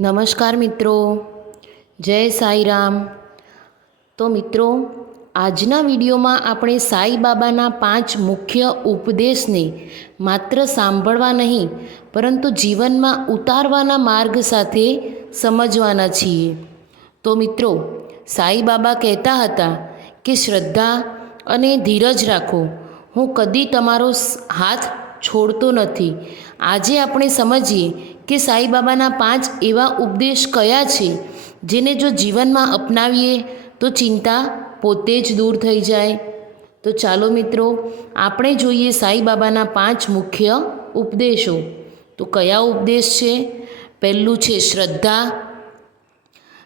નમસ્કાર મિત્રો. જય સાંઈરામ. તો મિત્રો, આજના વિડીયોમાં આપણે સાઈ બાબાના પાંચ મુખ્ય ઉપદેશને માત્ર સાંભળવા નહીં, પરંતુ જીવનમાં ઉતારવાના માર્ગ સાથે સમજવાના છીએ. તો મિત્રો, સાઈ બાબા કહેતા હતા કે, શ્રદ્ધા અને ધીરજ રાખો. હું કદી તમારો હાથ છોડતો નથી. આજે આપણે સમજીએ કે સાંઈબાબાના પાંચ એવા ઉપદેશ કયા છે, જેને જો જીવનમાં અપનાવીએ, તો ચિંતા પોતે જ દૂર થઈ જાય. તો ચાલો મિત્રો, આપણે જોઈએ સાંઈબાબાના પાંચ મુખ્ય ઉપદેશો. તો કયા ઉપદેશ છે? પહેલું છે શ્રદ્ધા.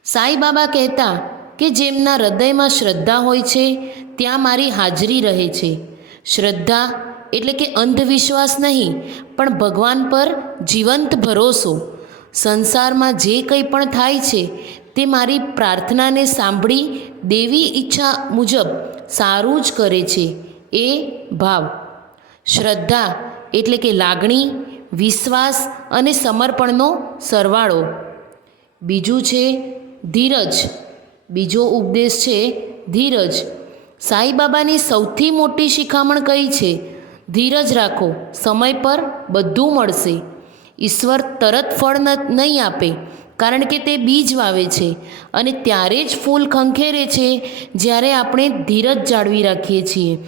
સાંઈબાબા કહેતા કે જેમના હૃદયમાં શ્રદ્ધા હોય છે, ત્યાં મારી હાજરી રહે છે. શ્રદ્ધા એટલે કે અંધવિશ્વાસ નહીં, પણ ભગવાન પર જીવંત ભરોસો. સંસારમાં જે કંઈ પણ થાય છે, તે મારી પ્રાર્થનાને સાંભળી દેવી ઈચ્છા મુજબ સારું જ કરે છે. એ ભાવ. શ્રદ્ધા એટલે કે લાગણી, વિશ્વાસ અને સમર્પણનો સરવાળો. બીજું છે ધીરજ. બીજો ઉપદેશ છે ધીરજ. સાંઈબાબાની સૌથી મોટી શિખામણ કઈ છે? ધીરજ રાખો. સમય પર બધું મળશે. ઈશ્વર તરત ફળ નહીં આપે, કારણ કે તે બીજ વાવે છે અને ત્યારે જ ફૂલ ખંખેરે છે જ્યારે આપણે ધીરજ જાળવી રાખીએ છીએ.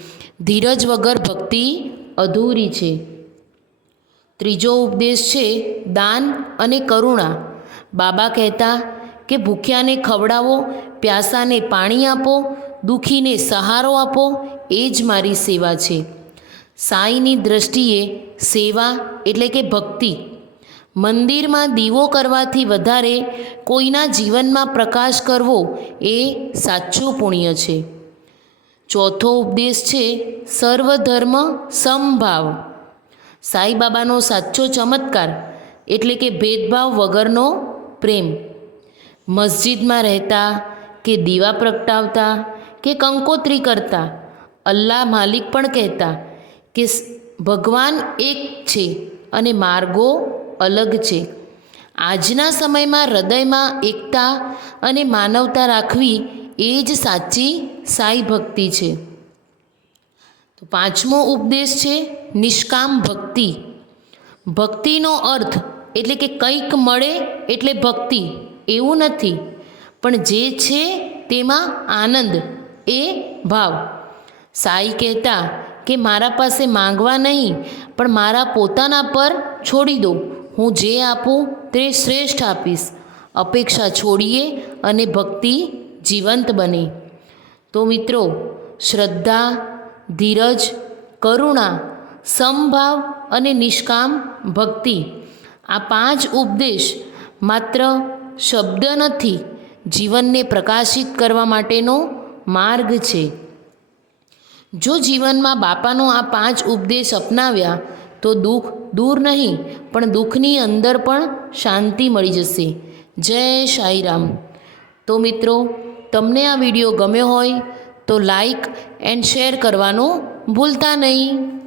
ધીરજ વગર ભક્તિ અધૂરી છે. ત્રીજો ઉપદેશ છે દાન અને કરુણા. બાબા કહેતા કે ભૂખ્યાને ખવડાવો, પ્યાસાને પાણી આપો, દુઃખીને સહારો આપો, એ જ મારી સેવા છે. સાંઈની દ્રષ્ટિએ સેવા એટલે કે ભક્તિ. મંદિરમાં દીવો કરવાથી વધારે કોઈના જીવનમાં પ્રકાશ કરવો એ સાચું પુણ્ય છે. ચોથો ઉપદેશ છે સર્વધર્મ સમભાવ. સાંઈબાબાનો સાચો ચમત્કાર એટલે કે ભેદભાવ વગરનો પ્રેમ. મસ્જિદમાં રહેતા કે દીવા પ્રગટાવતા કે કંકોત્રી કરતા, અલ્લાહ માલિક પણ કહેતા કે ભગવાન એક છે અને માર્ગો અલગ છે. આજના સમયમાં હૃદયમાં એકતા અને માનવતા રાખવી એ જ સાચી સાઈ ભક્તિ છે. તો પાંચમો ઉપદેશ છે નિષ્કામ ભક્તિ. ભક્તિનો અર્થ એટલે કે કંઈક મળે એટલે ભક્તિ, એવું નથી. પણ જે છે તેમાં આનંદ, એ ભાવ. સાઈ કહેતા કે મારા પાસે માંગવા નહીં, પણ મારા પોતાના પર છોડી દો. હું જે આપું તે શ્રેષ્ઠ આપીશ. અપેક્ષા છોડીએ અને ભક્તિ જીવંત બને. તો મિત્રો, શ્રદ્ધા, ધીરજ, કરુણા, સમભાવ અને નિષ્કામ ભક્તિ, આ પાંચ ઉપદેશ માત્ર શબ્દ નથી, જીવનને પ્રકાશિત કરવા માટેનો માર્ગ છે. જો જીવનમાં બાપાનો આ પાંચ ઉપદેશ અપનાવ્યા, તો દુઃખ દૂર નહીં, પણ દુઃખની અંદર પણ શાંતિ મળી જશે. જય સાંઈરામ તો મિત્રો, તમને આ વીડિયો ગમ્યો હોય, તો લાઈક એન્ડ શેર કરવાનું ભૂલતા નહીં.